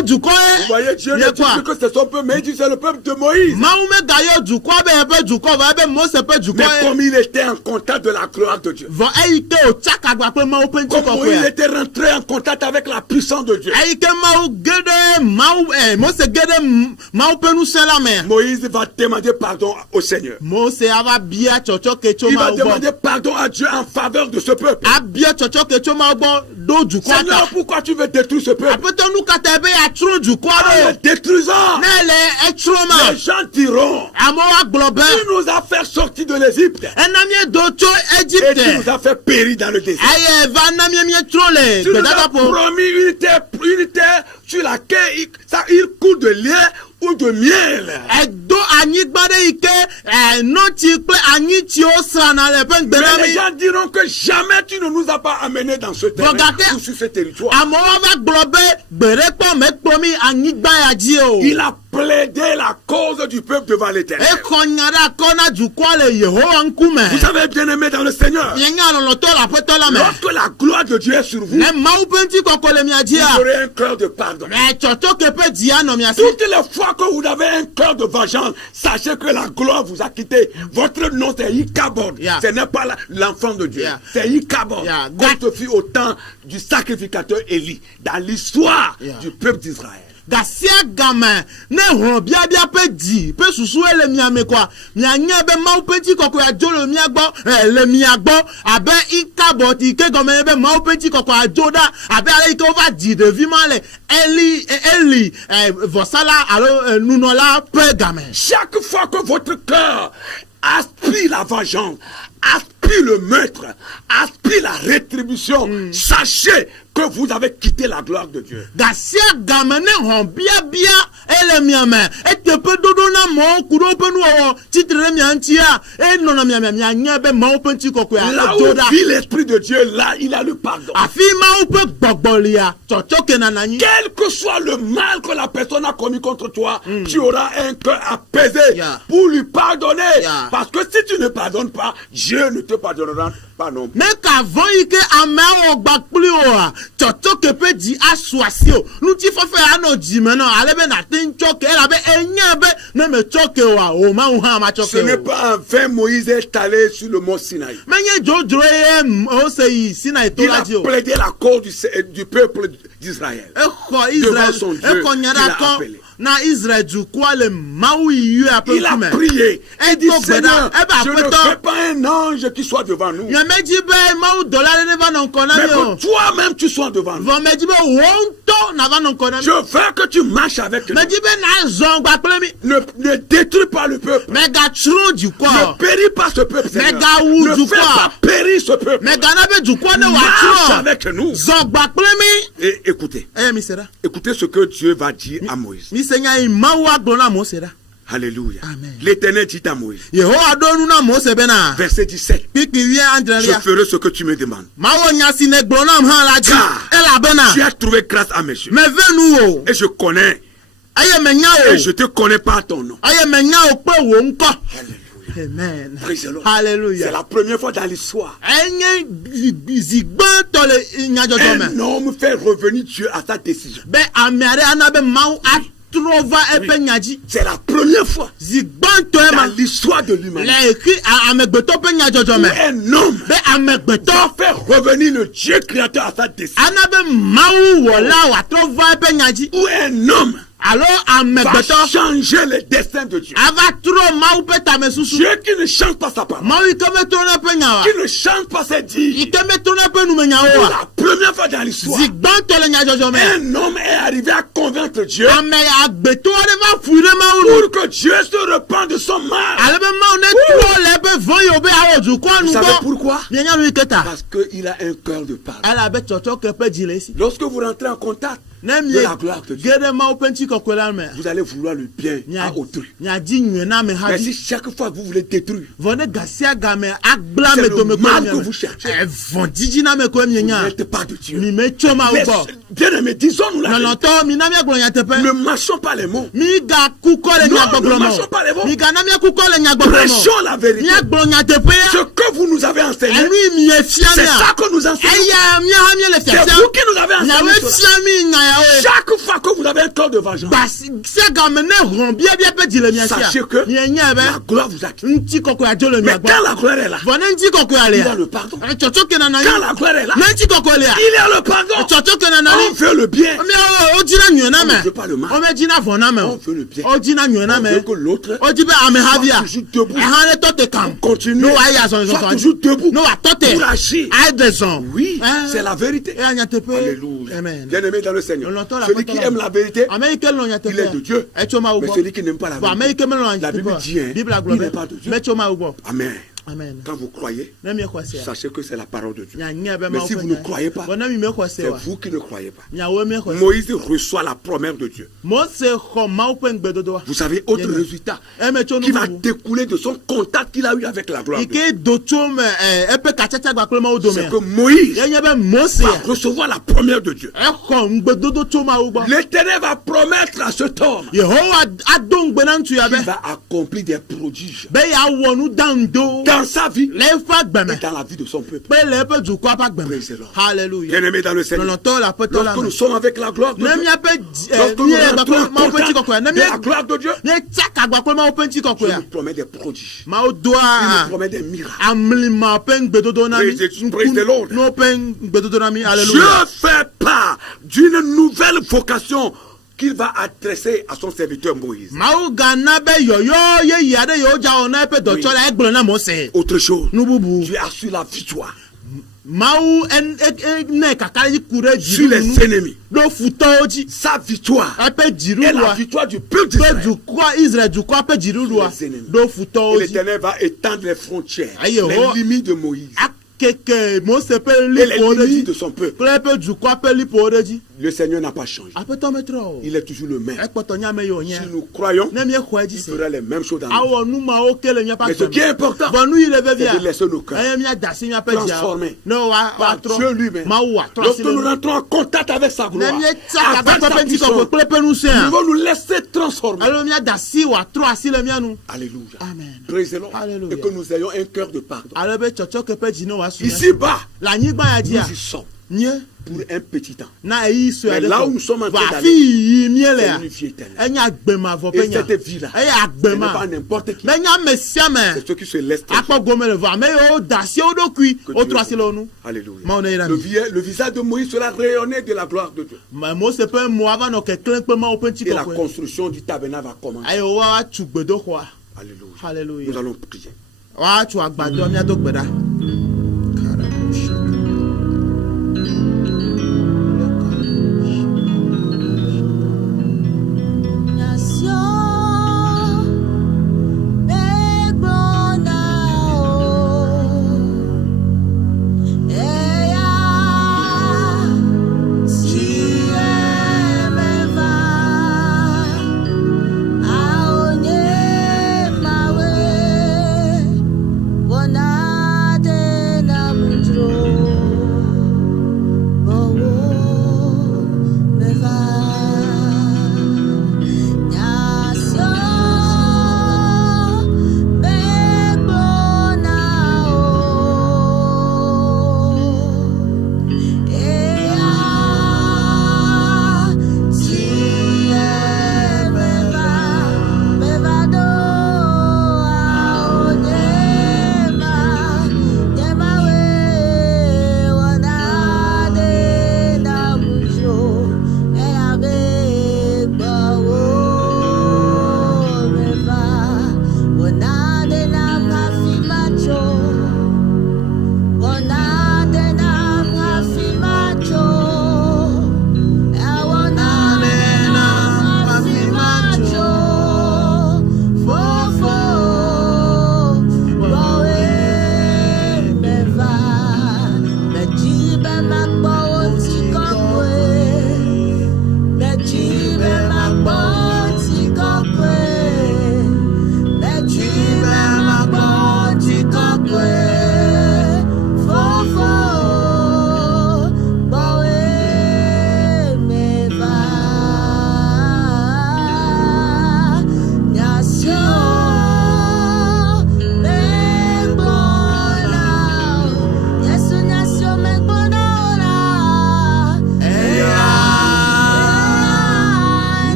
dukɔ Vous voyez, Dieu ne ye dit quoi plus que c'est son peuple, mais il dit c'est le peuple de Moïse. mawu me gayɔ dukɔ be ebe dukɔ vɔ ebe mose ƒe Mais dukɔ ye comme il était en contact de la gloire de Dieu, vɔ eyi ke o tsakagba kple mawu ƒe comme Moïse ŋutikɔkɔe était rentré en contact avec la puissance de Dieu, eyi ke mawu geɖe mawu mose geɖe mawu ƒe ŋusẽ la me Moïse va demander pardon au Seigneur. mose ava bia tsɔtsɔke tso Il va mawu gbɔ demander pardon à Dieu en faveur de ce peuple. abia tsɔtsɔke tso mawu gbɔ ɖo dukɔa Seigneur, ta pourquoi tu veux détruire ce peuple? aƒetɔ nu katã ebe yatsro dukɔa En ɖo le détruisant, ne le etsro ma les gens diront, amewo agblɔ be tu nous as fait sortir de l'Égypte ena miedo tso et tu nous Egypte as fait périr dans le désert. eye va na mietro le Tu nous as gbedadaƒo promis une terre sur laquelle il coule de lait ou de miel. edo anyigba ɖe yi ke nɔtsi kple anyitsiwo srana le ƒe Mais les gbedami gens diront que jamais tu ne nous as pas amenés dans ce terrain Regardez. ou sur ce territoire. amewo va gblɔ be gbeɖekpɔ mekpɔ mi anyigba ya dzi o Il a plaidé la cause du peuple devant l'Éternel. exɔ nya ɖe akɔ na dukɔa le yehowa ŋkume Vous savez, bien-aimés dans le Seigneur, mienya lɔlɔtɔ le aƒetɔ la me lorsque la gloire de Dieu est sur vous, ne mawu ƒe ŋutikɔkɔ le mia vous dzia aurez un cœur de pardon. mɛ tsɔtsɔke ƒe dzi anɔ mia si Toutes les fois que vous avez un cœur de vengeance, sachez que la gloire vous a quitté. Votre nom c'est Ichabod. Yeah. Ce n'est pas l'enfant de Dieu. Yeah. C'est Ichabod. Yeah. Comme ce fut au temps du sacrificateur Élie dans l'histoire Yeah. du peuple d'Israël. gasia game ne hlɔ̃ biabia ƒe dzi ƒe susue le mia me kɔa mianya be mawu ƒe ŋutikɔkɔ adzo le mia gbɔ le mia gbɔ abe Ikabod yi ke gɔme ye be mawu ƒe ŋutikɔkɔ adzo ɖa abe ale yi ke wova dzi ɖevi ma le Eli vɔsala alo nunɔla ƒe game. Chaque fois que votre cœur aspire la vengeance, aspire le meurtre, aspire la rétribution, sachez que vous avez quitté la gloire de Dieu. gasia game ne hɔn biabia ele mia me eteƒe ɖoɖo na mɔwo ku ɖe woƒe nuwɔwɔ tsitre ɖe mia ŋutia enɔnɔ mia me mianya be mawu ƒe ŋutikɔkɔe Là adzo où ɖa vit l'Esprit de Dieu, là il a le pardon. afi mawu ƒe gbɔgbɔ lia tsɔtsɔke nana nyi. Quel que soit le mal que la personne a commis contre toi, tu auras un cœur apaisé Yeah. pour lui pardonner. Yeah. Parce que si tu ne pardonnes pas, Dieu ne te pardonnera pas non plus. ne ka vɔ yi ke ameawo gba kpli oa tsɔtsɔke ƒe dzi asu asi o ŋutifɔfɛ anɔ dzime nɔ ale be nate ŋtsɔke elabe enya be ne metsɔke oa o mawu hã ma Ce tsɔke n'est o. pas en vain Moïse est allé sur le mont Sinaï. menye dzodzro ye ose yi Sinai to Il la a dzi o. plaidé la cause du peuple d'Israël. exɔ Devant son Israel Dieu, exɔ nya il ɖe a akɔ appelé. na Israel dukɔa le mawu yi yɔa ƒe Il a ŋkume. prié. Il dit, Edo gbe Seigneur, ɖa ebe je ne aƒetɔ fais pas un ange qui soit devant nous. nyemedzi be mawu dɔla ɖe ne va nɔ ŋkɔ na Mais mi o que toi-même tu sois devant nous. vɔ medzi be wò ŋutɔ nava nɔ ŋkɔ na mi. Je veux que tu marches avec nous. medzi be nazɔ gba kple mi. Ne détruis pas le peuple. megatsro Ne dukɔ péris pas ce peuple, Seigneur. Megawu Ne du fais quoi? pas périr ce peuple. megana be dukɔ ne Marche w'atsrɔ avec nous. zɔ gba kple mi. Et écoutez, eye mi se ɖa écoutez ce que Dieu va dire à Moïse. mi se nya yi mawu agblɔ na Mose ɖa. Alléluia. Amen. L'Éternel dit à Moïse, yehowa ɖo nu na Mose bena verset 17, kpikpi wie je adrelia ferai ce que tu me demandes. mawu nya si ne gblɔ nam hã la dzi Car elabena Tu as trouvé grâce à mes yeux. meve nu o Et je connais, eye menya et je o te connais par ton nom. eye menya o kpe wo ŋkɔ. Alléluia. amen Praise the Lord. hallelujah. C'est la première fois dans l'histoire. enye zi gbãtɔ le nyadzɔdzɔ me Un homme fait revenir Dieu à sa décision. be ame aɖe ana be mawu atrɔ va eƒe nya dzi. C'est la première fois zi gbãtɔ dans ma l'histoire de l'humanité le ekri amegbetɔ ƒe nyadzɔdzɔ où me un homme be amegbetɔ doit faire revenir le Dieu créateur à sa décision. ana be mawu wɔla wòatrɔ va eƒe nya dzi Où un homme alo va amegbetɔ changer le destin de Dieu. ava trɔ mawu ƒe tamesusu Dieu qui ne change pas sa parole, mawu yi ke metrɔ ne eƒe nya wa qui ne change pas ses dires. yi ke metrɔ ne eƒe numenyawo Pour wa la première fois dans l'histoire, zi gbãtɔ le nyadzɔdzɔ me un homme est arrivé à convaincre Dieu ame agbetɔ aɖe va fui ɖe mawu nu pour que Dieu se repente de son mal. ale be mawu ne trɔ le eƒe vɔ yi wo be awɔ dukɔa Vous nu savez gbɔ pourquoi? mienya nu yi ke ta Parce qu'il a un cœur de pardon. elabe tsɔtsɔke ƒe dzi le esi Lorsque vous rentrez en contact ne de la gloire de mie Dieu, ge ɖe mawu ƒe ŋutikɔkɔe la me vous allez vouloir le bien à autrui. miadzi nyuie na ame ha Mais si dzi chaque fois que vous voulez détruire, vɔ ne gasia game agblẽ C'est ame le dome mal koe que vous cherchez. vɔ dzidzi na ame koe vous mienya n'êtes pas de Dieu. mi metso mawu Mais, gbɔ bien aimé, disons-nous la vérité. lɔlɔtɔ mi na miagblɔ nyateƒe Ne marchons pas les mots. mi gakukɔ le Non, nyagbɔgblɔ ne marchons pas les me mots. mi gana miakukɔ le nyagbɔgblɔ Prêchons la me vérité. miagblɔ Ce nyateƒea que vous nous avez enseigné, enu yi mi efia c'est mia ça que nous enseignons. eya mia hã mi le C'est fiafia vous qui nous avez nyawo enseigné cela. efia mi nya yawo Chaque fois fois que vous avez un cœur de vengeance, basi siagamene hɔn biabia pe dile miasia sachez que mienya la be gloire vous a quitté. nti kɔkɔ adzɔ le Mais miagbɔ quand la gloire est là, vɔ ne nti kɔkɔ ale il y a ya le pardon. tsɔtsɔ kena na Quand yi la gloire est là, ne nti kɔkɔ le ya il y a le pardon. tsɔtsɔ kena na On ni veut le bien. miawo o dzina nyuie na On me ne veut pas le mal. o me dzina vɔ na me On o veut le bien. o dzina nyuie na On me veut que l'autre o di be amehavia toujours debout. ɛhan ne tɔ te kam continue. ne wa yi azɔn Sois zɔn toujours debout. ne wa tɔ te Pour agir. ayi de zɔn Oui, c'est la vérité. e anya tepe Alléluia. amen Bien-aimé dans le Seigneur. On l'entend, la Celui qui parole. aime la vérité, ame ike lɔ nya tepe il est de Dieu. etso ma wo Mais gbɔ celui qui n'aime pas la bon ame vérité, ike me lɔ nya la Bible tepe dit, hein, bibla il gblɔ n'est pas de Dieu. me tso ma wo gbɔ Amen. amen Quand vous croyez, ne mi xɔ se sachez que c'est la parole de Dieu. nya nye be Mais ma si vous ne croyez pas, bon ne mi me xɔ se c'est wa vous qui ne croyez pas. nyawo mi xɔ se Moïse reçoit la promesse de Dieu. Mose xɔ mawu ƒe ŋgbedodo wa Vous savez, autre Bien. résultat eme tso qui va nububu découler de son contact qu'il a eu avec la gloire de Dieu. ike do tso me eƒe katsatsa gba kple mawu dome C'est que Moïse ye nye be Mose va recevoir la promesse de Dieu. exɔ ŋgbedodo tso mawu gbɔ L'Éternel va promettre à cet homme yehowa ado ŋgbe na ŋutsu ya be qu'il va accomplir des prodiges be yeawɔ nu daŋdo dans sa vie le eƒe agbeme et dans la vie de son peuple. kpe le eƒe dukɔa ƒe agbeme Praise the Lord. hallelujah Bien-aimé dans le Seigneur, lɔlɔtɔ le aƒetɔ la lorsque me nous sommes avec la gloire de ne Dieu, miaƒe lorsque nous miele gba rentrons kple en mawu ƒe ŋutikɔkɔe ne contact de la gloire de Dieu, mietsaka gba kple mawu ƒe Dieu ŋutikɔkɔea nous promet des prodiges. mawu Il doa nous promet des miracles. amlima ƒe ŋgbedodo na mi Praise the Lord. nuwo ƒe ŋgbedodo na mi Dieu hallelujah fait part d'une nouvelle vocation qu'il va adresser à son serviteur Moïse. mawu gana be yɔyɔ yeye aɖe yewo dza wɔ na eƒe dɔtsɔ la egblɔ na Mose Autre chose, nu bubu Dieu assure la victoire mawu ne kaka yi ku ɖe sur les dzi ennemis. ɖo futɔwo dzi Sa victoire eƒe est la dziɖuɖua victoire du peuple ƒe d'Israël. dukɔ Israel dukɔa ƒe dziɖuɖua Les ennemis. ɖo Et futɔwo dzi l'Éternel va étendre les frontières, Aïe, les oh. limites de Moïse akeke Mose ƒe et les liƒowo ɖe limites de dzi son peuple. kple eƒe dukɔa ƒe liƒowo ɖe dzi Le Seigneur n'a pas changé. aƒetɔ metrɔ o Il est toujours le même. ekpɔtɔ nyame yi wònye Si nous croyons, ne miexɔe dzi il se fera les mêmes choses dans nous. awɔ nu mawo ke le miaƒe Mais ce qui est agbeme important, vɔ nu yi le c'est vevia de laisser nos cœurs eye miada asi miaƒe dziawo transformés ne par Dieu woatrɔ lui-même. mawu wòatrɔ asi Lorsque le nous nu rentrons en contact avec sa ne gloire, mietsaka avec gbãtɔ sa ƒe ŋutikɔkɔe puissance, kple eƒe nous ŋusẽa devons nous laisser transformer. alo miada asi wòatrɔ asi le mia nu Alléluia. Amen. Praise the Lord. Alléluia. Et que nous ayons un cœur de pardon. ale be tsɔtsɔke ƒe dzi ne wòasu Ici-bas, le anyigba ya dzia nous y sommes nye pour un petit temps. na eyi sue Mais aɖe là où nous sommes en train va d'aller, afi yi mie c'est lea une vie éternelle. enye agbemavɔ ƒe Et nya cette vie-là, eye ce n'est pas agbema n'importe qui. menye ame sia me C'est ceux qui se laissent transformer. akpɔ gome le vɔ ame yiwo da asi wo ɖokui Que wotrɔ Dieu asi le wo nu Alléluia. Mawu ne yra Le, mi. le visage de Moïse sera rayonné de la gloire de Dieu. Mose ƒe mo ava nɔ keklẽ kple mawu ƒe Et la ŋutikɔkɔe construction du tabernacle va commencer. eye woatu gbedoxɔa Alléluia. Nous hallelujah allons prier. woatu agbadɔ miado gbe ɖa Nation, Begbona o, Eya, si emeva, aonye mawe, bona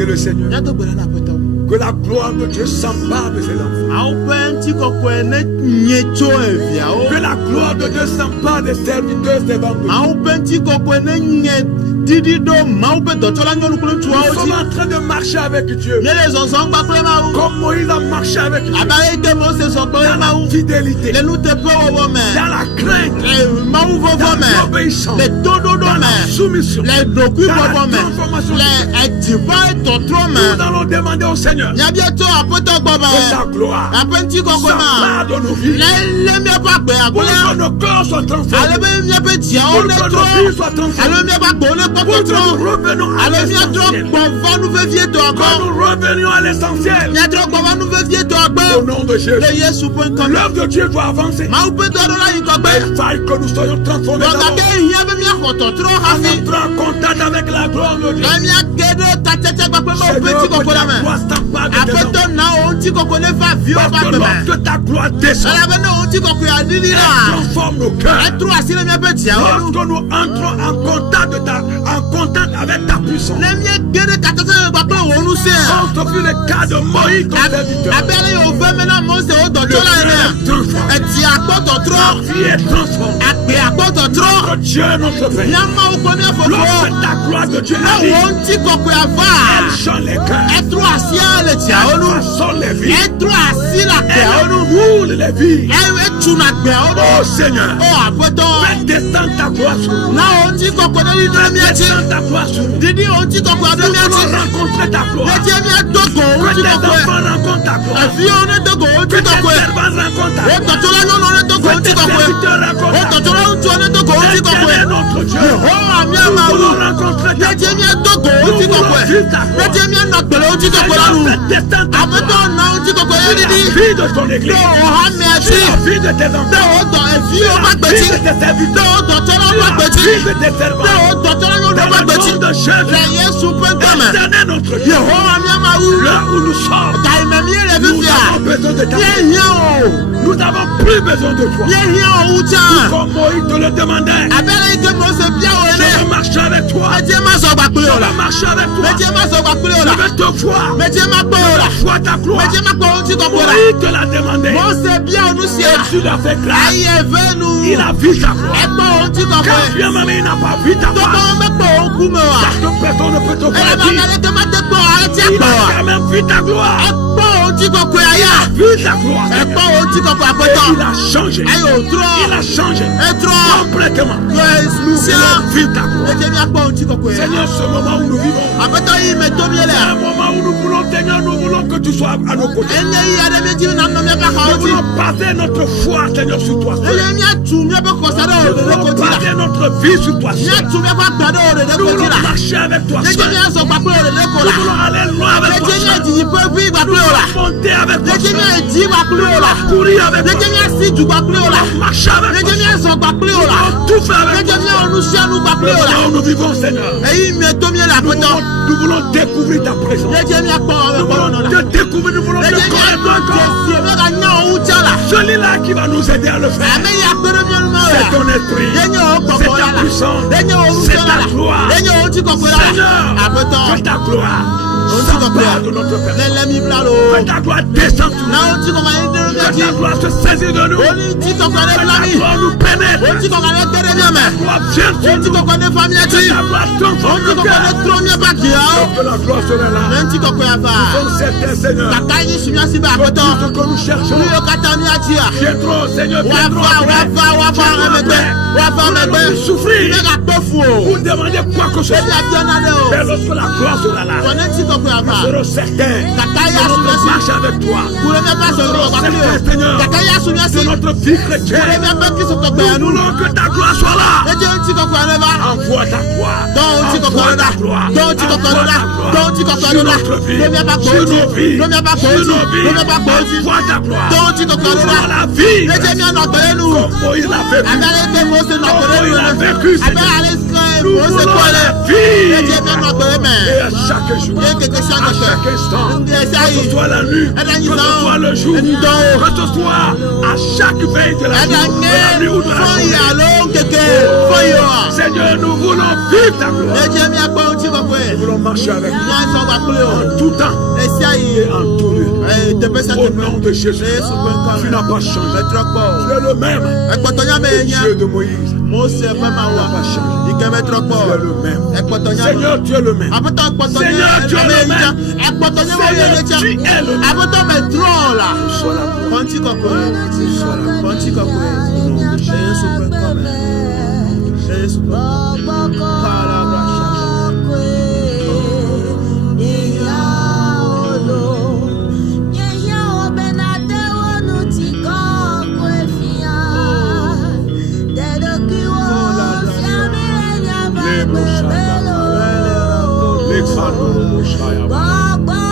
prier le Seigneur. Míato gbe ɖa na Aƒetɔ. Que la gloire de Dieu s'empare de ses enfants. Awo ƒe ŋutikɔkɔe ne nye tso eviawo. Que la gloire de Dieu s'empare des serviteurs, des membres. Awo ƒe ŋutikɔkɔe ne nye didi ɖo Mawu ƒe dɔtsɔla nyɔnu kple Nous ŋutsuawo sommes dzi. en train de marcher avec Dieu. Míele zɔzɔm kpakple Mawu. Comme Moïse a marché avec Dieu. Abe ale yi ke Mose zɔ kple Dans Mawu. la fidélité. Le nuteƒewɔwɔ me. Dans la crainte. Le mawuvɔvɔ Dans me. l'obéissance. Le toɖoɖo Dans la me. soumission. Le ɖokuibɔbɔ Dans la me. transformation. Le ediva tɔtrɔ Nous me. allons demander au Seigneur Míabia to Aƒetɔ gbɔ que sa be. gloire Aƒe ŋutikɔkɔe ma. s'empare de nos vies. Le míaƒe agbe Pour agblẽ. que nos cœurs soient Ale transformés. be míaƒe dziawo Pour ne que trɔ. nos vies soient transformées. Ale míaƒe agbewo ne Pour kpɔkpɔ que trɔ. nous revenions à Ale míatrɔ l'essentiel. gbɔva nuvevie tɔ Que gbɔ. nous revenions à l'essentiel. Míatrɔ gbɔva nuvevie tɔ Au gbɔ. nom de Jésus. Le Yesu ƒe ŋkɔ me. L'œuvre de Dieu doit avancer. Mawu ƒe dɔɖɔla yi ŋgɔgbe. Il faille que nous soyons transformés Dɔgake d'abord. hiã be míaxɔ tɔtrɔ En hafi. entrant en contact avec la gloire de Dieu. Ne míage ɖe tatete gbagbe me wo ƒe Seigneur, que ŋutikɔkɔe la ta me. gloire s'empare de tes enfants. Aƒetɔ na wo ŋutikɔkɔe ne va viwo ƒe Parce que agbe me. lorsque ta gloire descend, Elabena wo ŋutikɔkɔe adidi elle la. transforme nos cœurs. Etrɔ asi le míaƒe dziawo nu. Lorsque nous entrons en contact avec ta puissance, Ne míege ɖe tatete me gbagbe wo ŋusẽ. on se fait le cas de Moïse, ton serviteur. Abe ale yi wòve me na Mose wo dɔtsɔla enea. Edzi akpɔ tɔtrɔ. La vie est transformée. Agbe akpɔ tɔtrɔ. Notre Dieu, notre Père. Míamawo kple mía fofowo. Lorsque ta gloire de Dieu Ne arrive, wo ŋutikɔkɔe elle ava. change les cœurs. Etrɔ asi le dziawo Elle nu. façonne les vies. Etrɔ asi le agbeawo Elle nu. roule les vies. Etuna agbeawo nu. Oh Seigneur, O Aƒetɔ. fais descendre ta gloire sur nous. Na wo ŋutikɔkɔe ne ɖi ɖe mía dzi. Descends ta gloire sur nous. Didi wo ŋutikɔkɔe ɖe Nous mía dzi. voulons rencontrer ta gloire. Nedze míado go wo Que tes ŋutikɔkɔe. enfants rencontrent ta gloire. Eviwo ne do go wo Que tes ŋutikɔkɔe. servants rencontrent ta Wo gloire. dɔtsɔla nyɔnuwo ne do go wo Que tes ŋutikɔkɔe. serviteurs Wo rencontrent ta dɔtsɔla ŋutsuwo ne do go wo gloire. ŋutikɔkɔe. Éternel notre Dieu, Yehowa nous míamawu. voulons rencontrer ta Nedze gloire. míado go wo ŋutikɔkɔe. Nedze míanɔ agbe le wo ŋutikɔkɔe la nu. Seigneur, fais descendre ta Aƒetɔ gloire. na wo ŋutikɔkɔe ye La didi. vie de ton Ɖe église. wo hamea Sur dzi. la vie de tes Ɖe enfants. wo dɔ eviwo ƒe La agbe vie dzi. de tes Ɖe serviteurs. wo dɔtsɔlawo ƒe Sur agbe la dzi. vie de tes Ɖe servants. wo dɔtsɔla nyɔnuwo Dans ƒe le agbe dzi. nom de Jésus. Le Yesu ƒe ŋkɔme. Éternel notre Dieu. Yehowa míamawu. Là où nous sommes, Gaime mie le nous fifia. avons besoin de ta gloire. Míehiã o. Nous n'avons plus besoin de toi. Míehiã o wu tsã. Comme Moïse te le demandait. Abe ale yi ke Mose bia wo Je ene. vais marcher avec toi. Medze ma zɔ gba kple Je o la. vais marcher avec toi. Medze ma zɔ gba kple o la. Je vais te voir. Medze ma kpɔ o la. Vois ta gloire. Medze ma kpɔ wo ŋutikɔkɔe la. Moïse te l'a demandé. Mose bia wo nu sia. Et tu l'as fait grâce. Ayi eve nu. Il a vu ta gloire. Ekpɔ wo Quand ŋutikɔkɔe. bien même il n'a pas vu ta Tɔkɔ gloire. wo mekpɔ wo ŋkume o wa. Parce que personne ne peut te voir Elabena dire. aleke ma te kpɔ o ale tia Il kpɔ o a wa. quand même vu ta gloire. Ekpɔ wo ŋutikɔkɔe aya. Vu ta gloire. Ekpɔ wo ŋutikɔkɔe Et aƒetɔ. il a changé. Ayi o trɔ. Il a changé. Etrɔ. Complètement. Nous Sia. Vu ta gloire. Medze míakpɔ wo ŋutikɔkɔe. Seigneur, ce moment où nous vivons. Aƒetɔ yi me to mie C'est un le. moment où nous voulons, Seigneur, nous voulons que tu sois à nos côtés. Enye yi aɖe mi dzi na nɔ míaƒe Nous axawo dzi. voulons passer notre foi, Seigneur, sur toi. Eye míatu míaƒe kɔsa ɖe Nous wo ɖeɖe voulons ko dzi la. passer notre vie sur toi. Míatu míaƒe agba ɖe wo ɖeɖe Nous ko dzi voulons la. marcher avec toi. Nedze míazɔ gba kple wo ɖeɖe ko Nous la. voulons aller loin avec toi. Nedze míadzidziƒe vi gba Nous kple wo la. voulons monter avec toi. Nedze míadzi gba kple wo la. Courir avec Nedze toi. míasi du gba kple wo la. Marcher avec Nedze toi. míazɔ gba kple wo la. Tout faire avec Nedze toi. míawɔ nu sia nu gba kple wo la. Là où nous vivons, Seigneur. Eyi me to mie le aƒetɔ. Nous voulons découvrir ta présence. Nedze míakpɔ Nous ame voulons gbɔnɔ la. te découvrir. Nous voulons te Nedze connaître encore. míadze míaganya wo wu tsã la. Celui-là qui va nous aider à le faire. Ame yi akpe ɖe mía nu ma C'est o ton ya. esprit. Yenye wo C'est gbɔgbɔ ta la la. puissance. Yenye wo C'est nusrɔ̃la ta la. gloire. Yenye wo ŋutikɔkɔe la la. Seigneur, Aƒetɔ. que ta gloire Ŋutikɔkɔe. s'empare de notre Père. Lele mi bla lo. Que ta gloire descende sur Na nous. wo ŋutikɔkɔe yi ɖe mía Que dzi. ta gloire se saisit de nous. Wo ni ŋutikɔkɔe ɖe Que bla ta mi. gloire nous Wo pénètre. ŋutikɔkɔe ɖe te ɖe mía me. Que ta gloire vienne Wo sur nous. ŋutikɔkɔe ɖe fa mía Que dzi. ta gloire Wo transforme nos ŋutikɔkɔe ɖe cœurs. trɔ míaƒe agiawo. Que la gloire serait là. Ne ŋutikɔkɔe ava. Comme certains, Seigneur. Kaka yi si mía si be aƒetɔ. Ce que nous cherchons. Nu yiwo katã míadzia. Viendrons, Seigneur. Woava megbe. Woava megbe. Souffrir. Míagakpɔ fu o. Vous demandez quoi que ce Ebi soit. abia na ɖe o. Mais lorsque la gloire sera là, Tɔ ne ŋutikɔkɔe ava. nous serons certains Kaka yi de asu mía notre si. marche avec toi. Kure míaƒe asɔsrɔ̃ gba kpli o. Kaka yi asu mía si. De notre vie Kure chrétienne. míaƒe kristotɔgbeya Nous nu. voulons que ta gloire soit là. Nedze ŋutikɔkɔe ɖe va. Envoie ta gloire. Dɔ ŋutikɔkɔe ɖe Envoie ɖa. ta gloire. Dɔ ŋutikɔkɔe ɖe ɖa. Dɔ ŋutikɔkɔe Sur ɖe ɖa. notre vie. Ɖo míaƒe agbewo Sur dzi. nos vies. Ɖo míaƒe agbewo Sur dzi. nos vies. Ɖo míaƒe agbewo dzi. Envoie ta gloire. Dɔ ŋutikɔkɔe ɖe Dans ɖa. la vie. Nedze míanɔ gbe ɖe nu. Comme Moïse l'a vécu. Abe ale ke Mose nɔ gbe ɖe nu Il a ene. vécu, Abe Seigneur. ale ke Nous Mose voulons kpɔ la ɖe. vie. Nedze míanɔ gbe ɖe me. Et à chaque jour. Ye keke sia À keke. chaque instant. Ŋdɛ Que sia ce yi. soit la nuit. Ɛɖa Que nyi ce zãwo. soit le jour. Ŋdɔwo. Que ce soit à chaque veille de la Ɛɖa journée. De la nuit ou de nye la fɔyi journée. alo keke fɔyi wa. Seigneur, nous voulons vivre ta gloire. Nedze míakpɔ ŋutikɔkɔe Nous voulons marcher avec toi en tout temps et en tout lieu. Au nom de Jésus, tu n'as pas changé. Tu es le même. Le Dieu de Moïse. Tu n'as pas changé. Tu es le même. Seigneur, tu es le même. Seigneur, tu es le même. Seigneur, tu es le même. Sois la